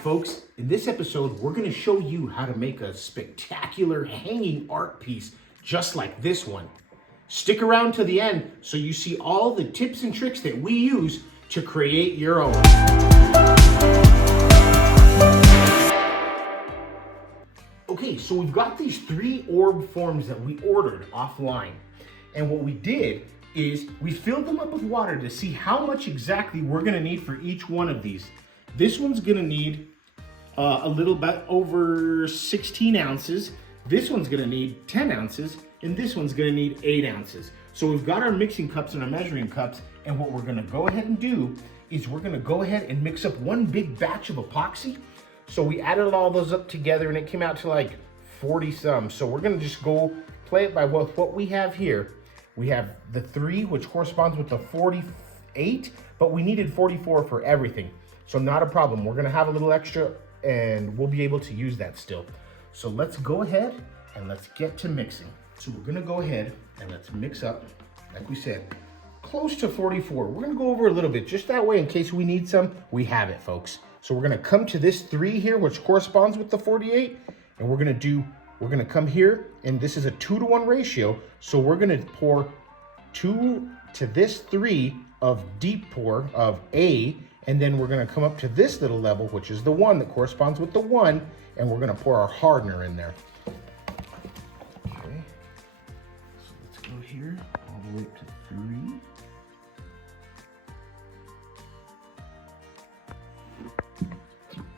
folks. In this episode, we're going to show you how to make a spectacular hanging art piece just like this one. Stick around to the end so you see all the tips and tricks that we use to create your own. Okay, so we've got these 3 orb forms that we ordered offline. And what we did is we filled them up with water to see how much exactly we're gonna need for each one of these. This one's gonna need a little bit over 16 ounces. This one's gonna need 10 ounces, and this one's gonna need 8 ounces. So we've got our mixing cups and our measuring cups, and what we're gonna go ahead and do is we're gonna go ahead and mix up one big batch of epoxy. So we added all those up together and it came out to like 40 some. So we're gonna just go play it by what we have here. We have the 3, which corresponds with the 48, but we needed 44 for everything. So not a problem. We're gonna have a little extra and we'll be able to use that still. So let's go ahead and let's get to mixing. So we're gonna go ahead and let's mix up, like we said, close to 44. We're gonna go over a little bit, just that way in case we need some, we have it, folks. So we're gonna come to this 3 here, which corresponds with the 48, and we're gonna come here, and this is a 2-to-1 ratio, so we're gonna pour 2 to this 3 of deep pour of A, and then we're gonna come up to this little level, which is the 1 that corresponds with the 1, and we're gonna pour our hardener in there. Okay, so let's go here, all the way up to 3.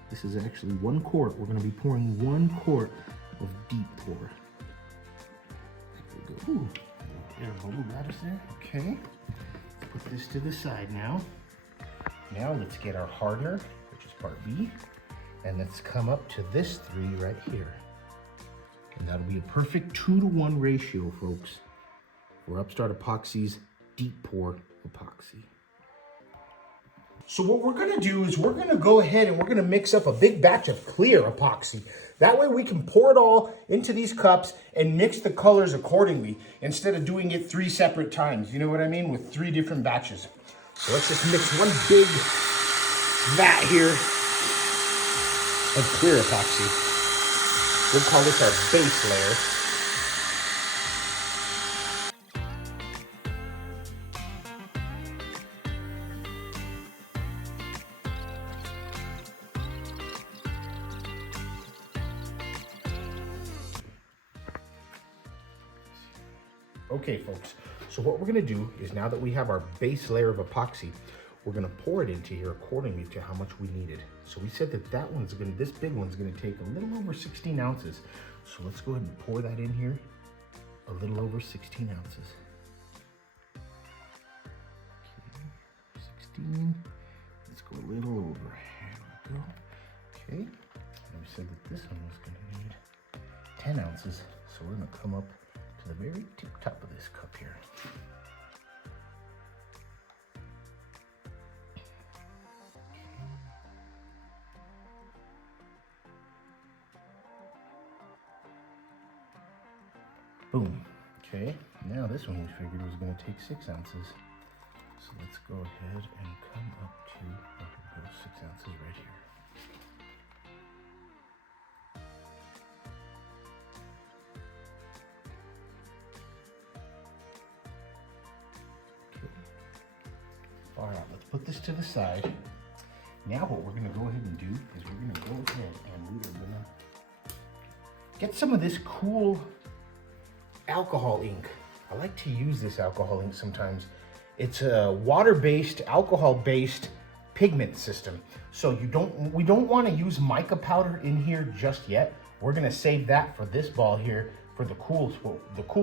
This is actually 1 quart. We're gonna be pouring 1 quart of deep pour. There we go. Ooh, air bubble got us there. Okay, let's put this to the side now. Now let's get our hardener, which is part B, and let's come up to this 3 right here. And that'll be a perfect 2-to-1 ratio, folks, for Upstart Epoxy's deep pour epoxy. So what we're gonna do is we're gonna go ahead and we're gonna mix up a big batch of clear epoxy. That way we can pour it all into these cups and mix the colors accordingly instead of doing it 3 separate times. You know what I mean? With 3 different batches. So let's just mix one big vat here of clear epoxy. We'll call this our base layer. Okay, folks, so what we're gonna do is now that we have our base layer of epoxy, we're gonna pour it into here accordingly to how much we needed. So we said that this big one's gonna take a little over 16 ounces. So let's go ahead and pour that in here, a little over 16 ounces. Okay, 16, let's go a little over, there we go. Okay, and we said that this one was gonna need 10 ounces. So we're gonna come up to the very tip top of this cup here. Boom. Okay, now this one we figured was going to take 6 ounces. So let's go ahead and come up to 6 ounces right here. All right, let's put this to the side. Now what we're gonna go ahead and do is we're gonna go ahead and we are gonna get some of this cool alcohol ink. I like to use this alcohol ink sometimes. It's a water-based, alcohol-based pigment system. So we don't wanna use mica powder in here just yet. We're gonna save that for this ball here for the cool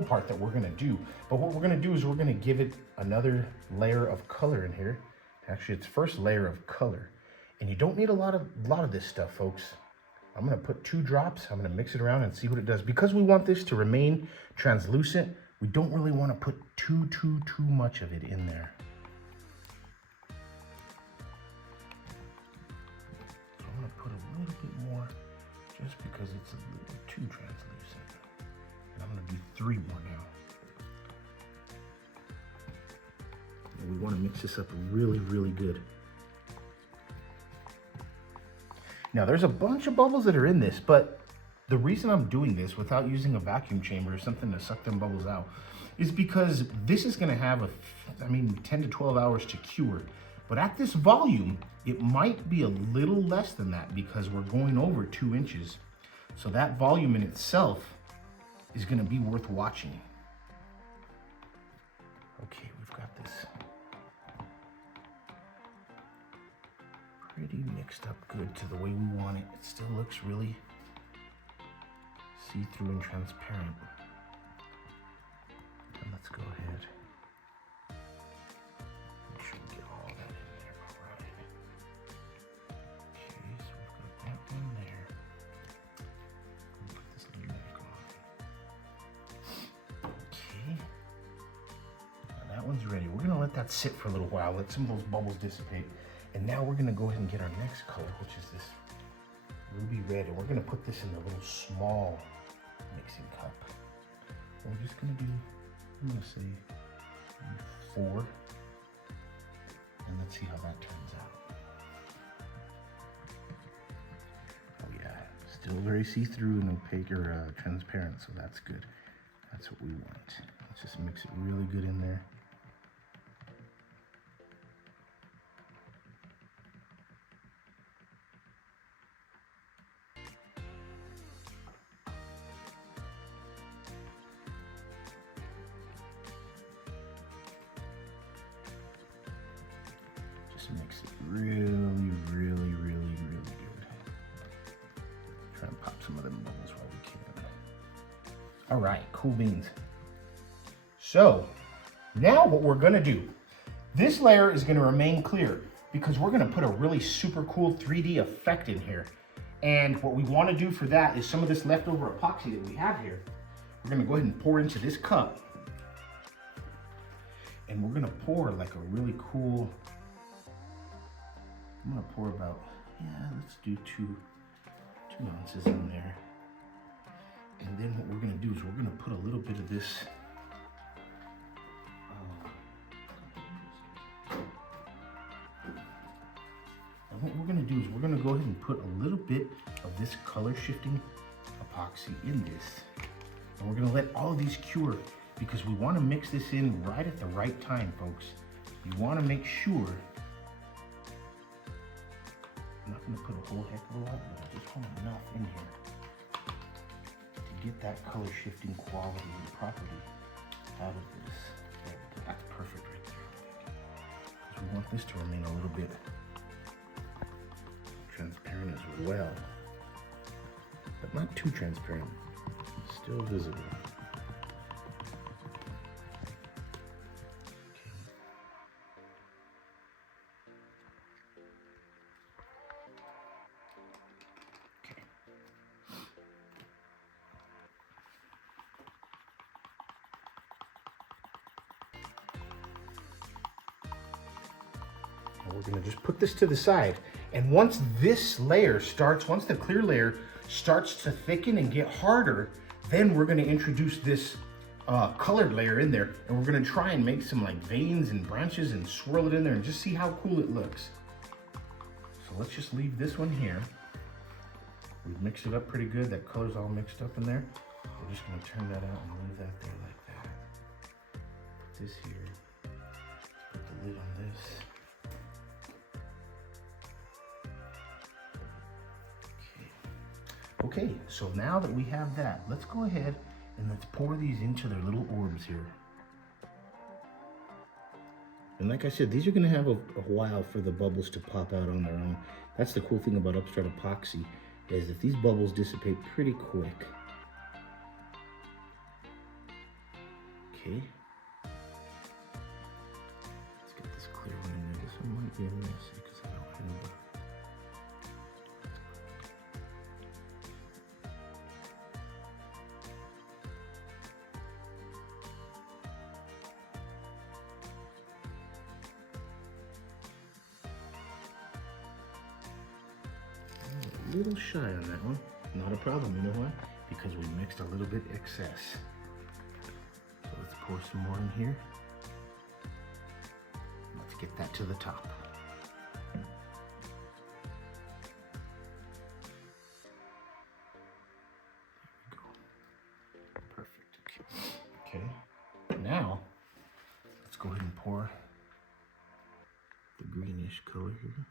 part that we're gonna do. But what we're gonna do is we're gonna give it another layer of color in here. Actually, it's first layer of color. And you don't need a lot of this stuff, folks. I'm gonna put 2 drops. I'm gonna mix it around and see what it does. Because we want this to remain translucent, we don't really wanna put too much of it in there. So I'm gonna put a little bit more just because it's a little too translucent. I'm gonna do 3 more now. And we wanna mix this up really, really good. Now there's a bunch of bubbles that are in this, but the reason I'm doing this without using a vacuum chamber or something to suck them bubbles out is because this is gonna have 10 to 12 hours to cure. But at this volume, it might be a little less than that because we're going over 2 inches. So that volume in itself is gonna be worth watching. Okay, we've got this pretty mixed up good to the way we want it. It still looks really see-through and transparent. And let's go ahead. Make sure we get all that in there. All right. Okay, so we've got that one there. Put this little back on. Okay. Now that one's ready. We're gonna let that sit for a little while, let some of those bubbles dissipate. And now we're gonna go ahead and get our next color, which is this ruby red. And we're gonna put this in the little small mixing cup. And we're just gonna do, I'm gonna say 4. And let's see how that turns out. Oh yeah, still very see-through and opaque or transparent, so that's good. That's what we want. Let's just mix it really good in there. Makes it really, really, really, really good. Try and pop some of them bubbles while we can. All right, cool beans. So now what we're gonna do, this layer is gonna remain clear because we're gonna put a really super cool 3D effect in here. And what we wanna do for that is some of this leftover epoxy that we have here, we're gonna go ahead and pour into this cup. And we're gonna pour like a really cool, I'm gonna pour about, let's do two ounces in there. And then what we're gonna do is we're gonna put a little bit of this, and what we're gonna do is we're gonna go ahead and put a little bit of this color shifting epoxy in this. And we're gonna let all of these cure because we wanna mix this in right at the right time, folks. You wanna make sure, I'm not gonna put a whole heck of a lot, but I just want enough in here to get that color shifting quality and property out of this. That's perfect right there. Because we want this to remain a little bit transparent as well, but not too transparent, still visible. We're gonna just put this to the side. And once this layer starts, once the clear layer starts to thicken and get harder, then we're gonna introduce this colored layer in there. And we're gonna try and make some like veins and branches and swirl it in there and just see how cool it looks. So let's just leave this one here. We've mixed it up pretty good. That color's all mixed up in there. We're just gonna turn that out and leave that there like that. Put this here, put the lid on this. Okay, so now that we have that, let's go ahead and let's pour these into their little orbs here. And like I said, these are gonna have a while for the bubbles to pop out on their own. That's the cool thing about Upstart Epoxy, is that these bubbles dissipate pretty quick. Okay. Let's get this clear one in there. This one might be a mess because I don't have a little shy on that one. Not a problem, you know why? Because we mixed a little bit excess. So let's pour some more in here. Let's get that to the top. now, let's go ahead and pour the greenish color here.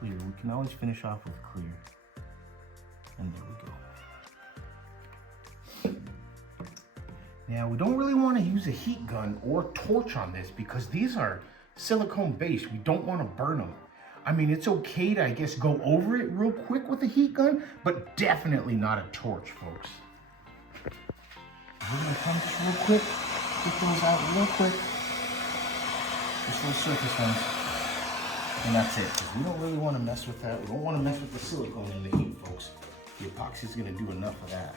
Clear. We can always finish off with clear. And there we go. Now we don't really want to use a heat gun or torch on this because these are silicone based. We don't want to burn them. I mean, it's okay to, I guess, go over it real quick with a heat gun, but definitely not a torch, folks. We're gonna come just real quick, get those out real quick. Just those surface ones. And that's it, because we don't really want to mess with that. We don't want to mess with the silicone in the heat, folks. The epoxy is going to do enough of that.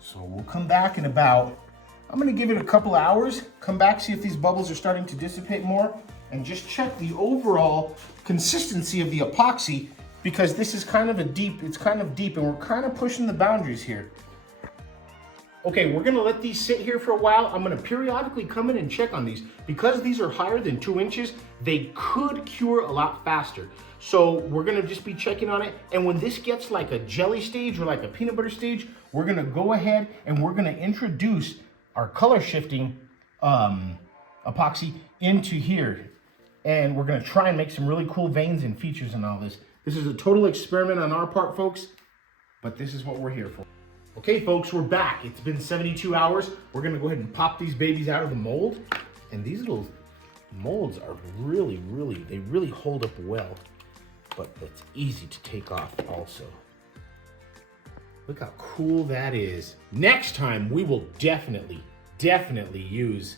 So we'll come back in about, I'm going to give it a couple hours, come back, see if these bubbles are starting to dissipate more, and just check the overall consistency of the epoxy, because this is kind of it's kind of deep, and we're kind of pushing the boundaries here. Okay, we're gonna let these sit here for a while. I'm gonna periodically come in and check on these. Because these are higher than 2 inches, they could cure a lot faster. So we're gonna just be checking on it. And when this gets like a jelly stage or like a peanut butter stage, we're gonna go ahead and we're gonna introduce our color shifting epoxy into here. And we're gonna try and make some really cool veins and features and all this. This is a total experiment on our part, folks, but this is what we're here for. Okay, folks, we're back. It's been 72 hours. We're gonna go ahead and pop these babies out of the mold. And these little molds are they really hold up well, but it's easy to take off also. Look how cool that is. Next time, we will definitely use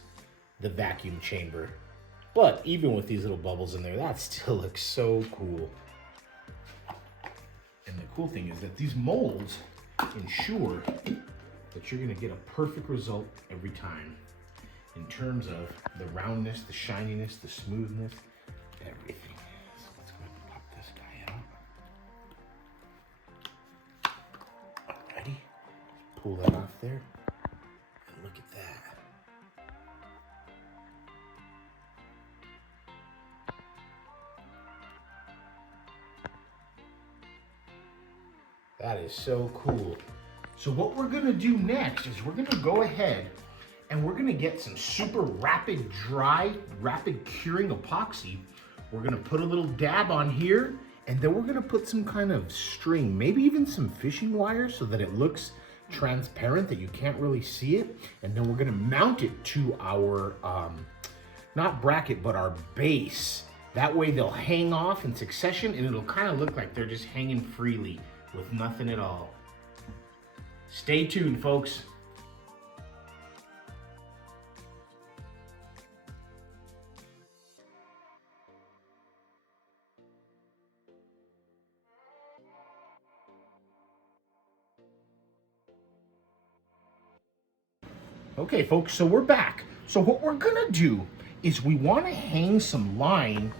the vacuum chamber. But even with these little bubbles in there, that still looks so cool. And the cool thing is that these molds ensure that you're going to get a perfect result every time in terms of the roundness, the shininess, the smoothness, everything. So let's go ahead and pop this guy out. Alrighty, pull that off there, and look at that. That is so cool. So what we're gonna do next is we're gonna go ahead and we're gonna get some super rapid dry, rapid curing epoxy. We're gonna put a little dab on here, and then we're gonna put some kind of string, maybe even some fishing wire so that it looks transparent, that you can't really see it. And then we're gonna mount it to our, not bracket, but our base. That way they'll hang off in succession and it'll kind of look like they're just hanging freely with nothing at all. Stay tuned, folks. Okay, folks, so we're back. So what we're gonna do is we wanna hang some line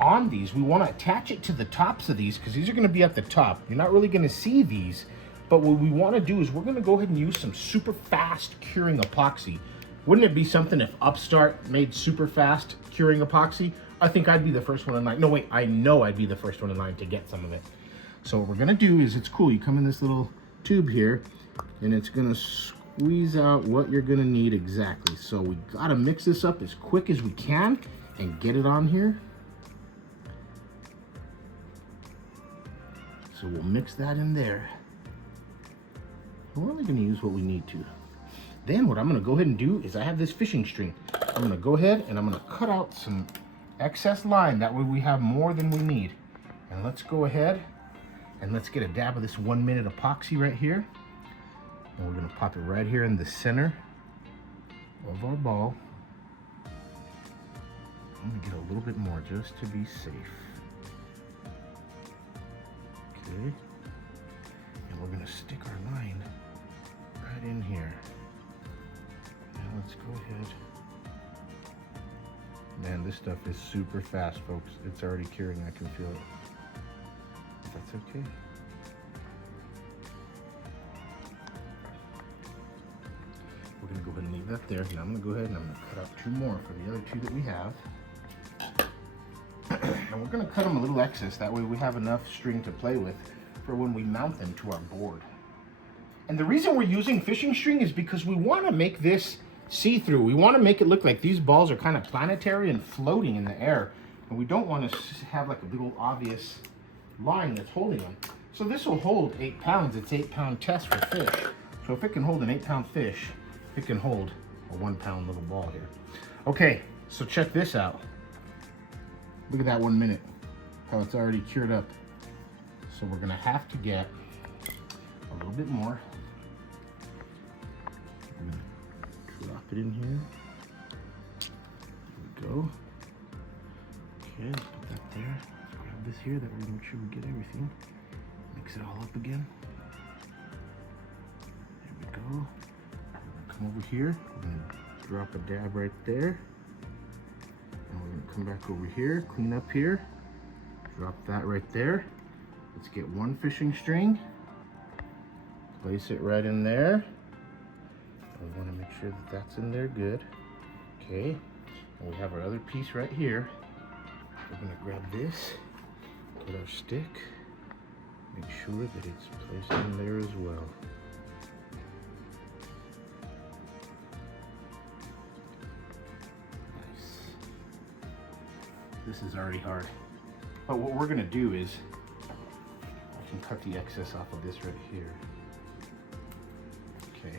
on these. We wanna attach it to the tops of these because these are gonna be at the top. You're not really gonna see these, but what we wanna do is we're gonna go ahead and use some super fast curing epoxy. Wouldn't it be something if Upstart made super fast curing epoxy? I think I'd be the first one in line. No, wait, I know I'd be the first one in line to get some of it. So what we're gonna do is, it's cool, you come in this little tube here and it's gonna squeeze out what you're gonna need exactly. So we gotta mix this up as quick as we can and get it on here. So we'll mix that in there. We're only gonna use what we need to. Then what I'm gonna go ahead and do is I have this fishing string. I'm gonna go ahead and I'm gonna cut out some excess line. That way we have more than we need. And let's go ahead and let's get a dab of this 1 minute epoxy right here. And we're gonna pop it right here in the center of our ball. I'm gonna get a little bit more just to be safe. Okay. And we're gonna stick our line right in here. Now let's go ahead. Man, this stuff is super fast, folks. It's already curing, I can feel it. That's okay. We're gonna go ahead and leave that there. Now I'm gonna go ahead and I'm gonna cut out 2 more for the other 2 that we have. And we're gonna cut them a little excess, that way we have enough string to play with for when we mount them to our board. And the reason we're using fishing string is because we wanna make this see-through. We wanna make it look like these balls are kind of planetary and floating in the air. And we don't wanna have like a big old obvious line that's holding them. So this will hold 8 pounds. It's 8-pound test for fish. So if it can hold an 8-pound fish, it can hold a 1-pound little ball here. Okay, so check this out. Look at that 1 minute, how it's already cured up. So we're gonna have to get a little bit more. I'm gonna drop it in here. There we go. Okay, put that there. Let's grab this here, that way we make sure we get everything. Mix it all up again. There we go. We're gonna come over here. We're gonna drop a dab right there. And we're gonna come back over here, clean up here, drop that right there. Let's get 1 fishing string, place it right in there. We wanna make sure that that's in there good. Okay, and we have our other piece right here. We're gonna grab this, put our stick, make sure that it's placed in there as well. This is already hard. But what we're gonna do is, I can cut the excess off of this right here. Okay.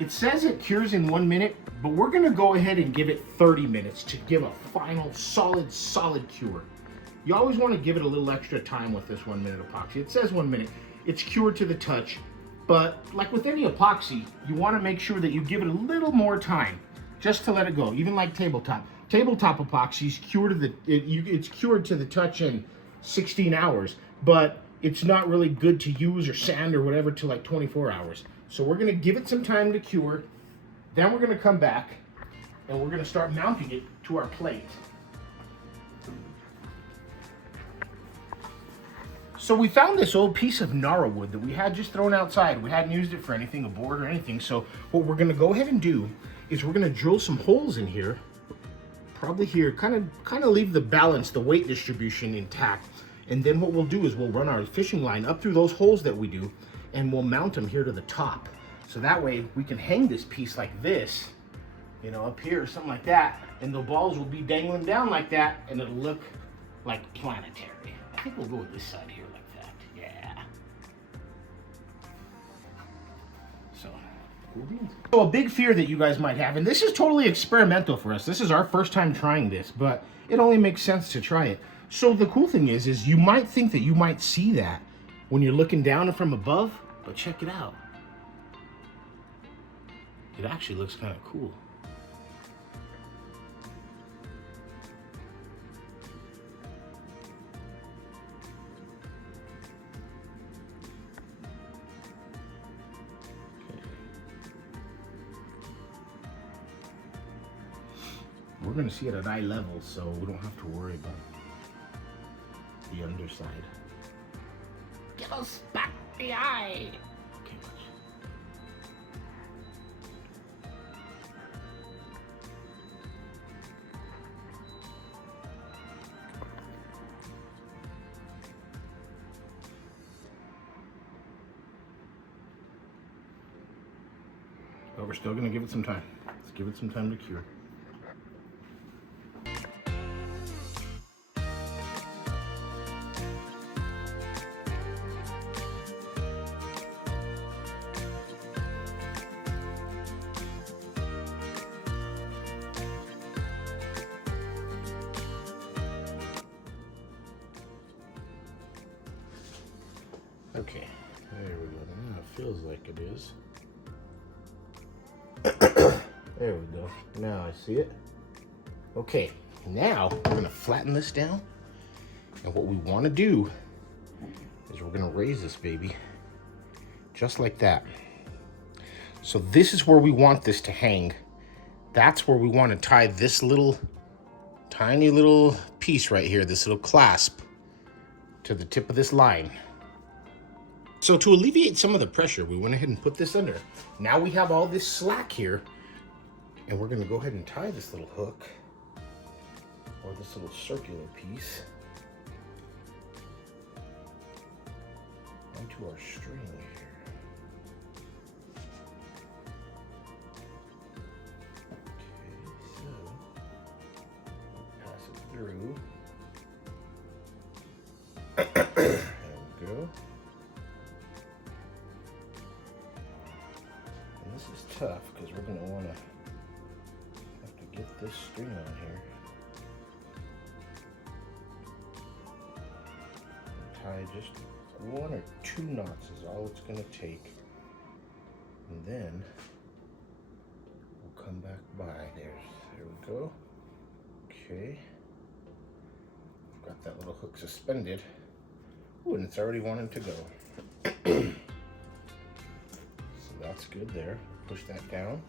It says it cures in 1 minute, but we're gonna go ahead and give it 30 minutes to give a final solid cure. You always wanna give it a little extra time with this 1 minute epoxy. It says 1 minute, it's cured to the touch, but like with any epoxy, you wanna make sure that you give it a little more time just to let it go, even like tabletop. Tabletop epoxy is cured to it's cured to the touch in 16 hours, but it's not really good to use or sand or whatever till like 24 hours. So we're gonna give it some time to cure, then we're gonna come back and we're gonna start mounting it to our plate. So we found this old piece of gnarl wood that we had just thrown outside. We hadn't used it for anything, a board or anything. So what we're gonna go ahead and do is we're gonna drill some holes in here, probably here, kind of leave the balance, the weight distribution intact. And then what we'll do is we'll run our fishing line up through those holes that we do, and we'll mount them here to the top. So that way we can hang this piece like this, you know, up here, something like that, and the balls will be dangling down like that, and it'll look like planetary. I think we'll go with this side here like that, yeah. So, cool beans. So a big fear that you guys might have, and this is totally experimental for us. This is our first time trying this, but it only makes sense to try it. So the cool thing is you might think that you might see that when you're looking down and from above, but check it out. It actually looks kind of cool. We're going to see it at eye level, so we don't have to worry about the underside. Get us back the eye! Okay, but we're still going to give it some time. Let's give it some time to cure. Okay, there we go. Now it feels like it is. There we go. Now I see it. Okay, now we're gonna flatten this down. And what we wanna do is we're gonna raise this baby just like that. So this is where we want this to hang. That's where we want to tie this little, tiny little piece right here, this little clasp, to the tip of this line. So to alleviate some of the pressure, we went ahead and put this under. Now we have all this slack here, and we're gonna go ahead and tie this little hook, or this little circular piece, onto our string here. Okay, so pass it through. There we go. And this is tough because we're going to want to have to get this string on here. And tie just 1 or 2 knots is all it's going to take. And then we'll come back by. There we go. Okay. Got that little hook suspended. Ooh, and it's already wanting to go. So that's good there. Push that down.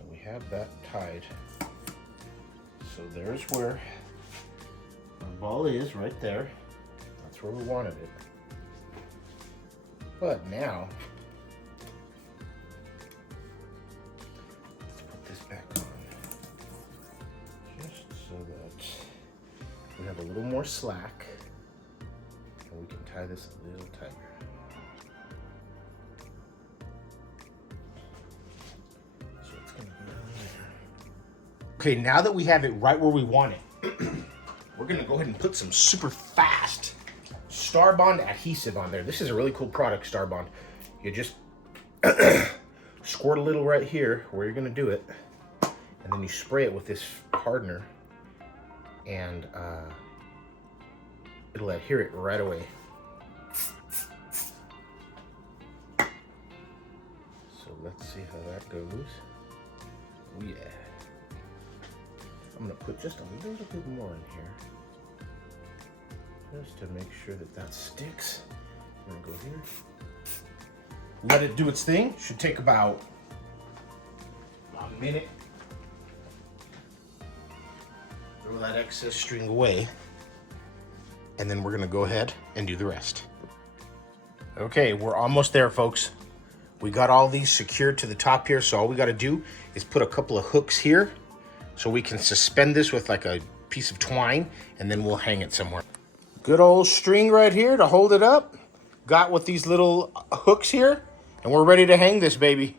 And we have that tied. So there's where our ball is, right there. That's where we wanted it. But now, let's put this back on. Just so that we have a little more slack. And we can tie this a little tighter. So it's gonna be on there. Okay, now that we have it right where we want it, we're gonna go ahead and put some super fast Starbond adhesive on there. This is a really cool product, Starbond. You just squirt a little right here where you're gonna do it, and then you spray it with this hardener, and it'll adhere it right away. So let's see how that goes. Oh yeah. I'm gonna put just a little bit more in here, just to make sure that that sticks. I'm gonna go here. Let it do its thing. Should take about a minute. Throw that excess string away. And then we're gonna go ahead and do the rest. Okay, we're almost there, folks. We got all these secured to the top here, so all we gotta do is put a couple of hooks here so we can suspend this with like a piece of twine, and then we'll hang it somewhere. Good old string right here to hold it up. Got with these little hooks here, and we're ready to hang this baby.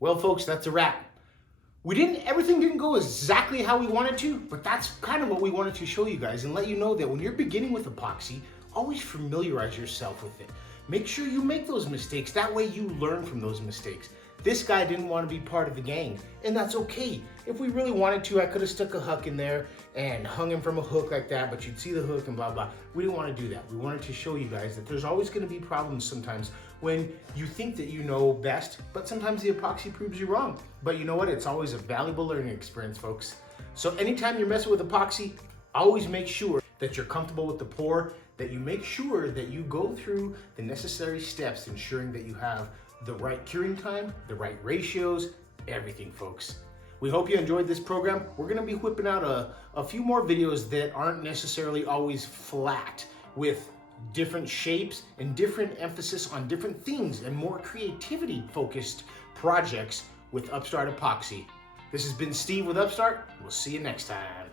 Well, folks, that's a wrap. Everything didn't go exactly how we wanted to, but that's kind of what we wanted to show you guys and let you know that when you're beginning with epoxy, always familiarize yourself with it. Make sure you make those mistakes. That way you learn from those mistakes. This guy didn't want to be part of the gang, and that's okay. If we really wanted to, I could have stuck a hook in there and hung him from a hook like that, but you'd see the hook and blah, blah. We didn't want to do that. We wanted to show you guys that there's always going to be problems sometimes when you think that you know best, but sometimes the epoxy proves you wrong. But you know what? It's always a valuable learning experience, folks. So anytime you're messing with epoxy, always make sure that you're comfortable with the pour, that you make sure that you go through the necessary steps, ensuring that you have the right curing time, the right ratios, everything, folks. We hope you enjoyed this program. We're gonna be whipping out a few more videos that aren't necessarily always flat, with different shapes and different emphasis on different things and more creativity focused projects with Upstart Epoxy. This has been Steve with Upstart. We'll see you next time.